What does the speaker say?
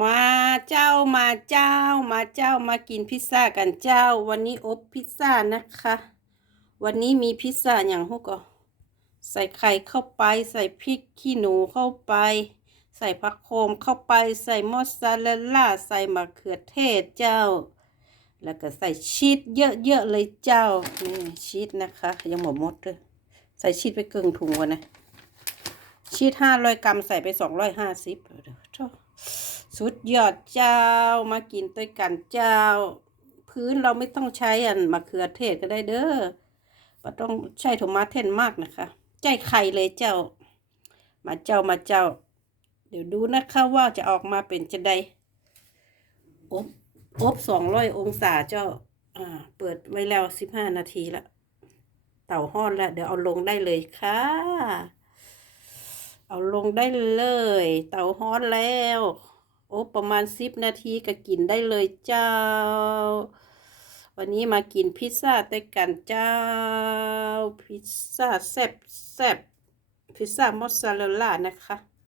มาเจ้ามาเจ้ามาเจ้ามากินพิซซ่ากันเจ้า วันนี้อบพิซซ่านะคะ วันนี้มีพิซซ่าอย่างฮุกก็ใส่ไข่เข้าไปใส่พริกขี้หนูเข้าไป ใส่ผักโขมเข้าไปใส่มอสซาเรลล่าใส่มะเขือเทศเจ้า แล้วก็ใส่ชีสเยอะๆเลยเจ้านี่ชีสนะคะ ยังหมดหมดเลยใส่ชีสไปครึ่งถุงวะนะชีสห้าร้อยกรัมใส่ไปสองร้อยห้าสิบ สุดยอดเจ้ามากินด้วยกันเจ้า พื้นเราไม่ต้องใช้อันมะเขือเทศก็ได้เด้อไม่ต้องใช้โทมาเทนมากนะคะ ใจไข่เลยเจ้า มาเจ้ามาเจ้า เดี๋ยวดูนะคะว่าจะออกมาเป็นจะได้อบอบสองร้อยองศาเจ้า อ่า เปิดไว้แล้วสิบห้านาทีละเต่าห้อนแล้ว เดี๋ยวเอาลงได้เลยค่ะ เอาลงได้เลย เต่าฮ้อนแล้ว โอ้ประมาณสิบนาทีก็กินได้เลยเจ้า วันนี้มากินพิซซ่าด้วยกันเจ้า พิซซ่าแซ่บแซ่บพิซซ่ามอสซาเรลล่านะคะ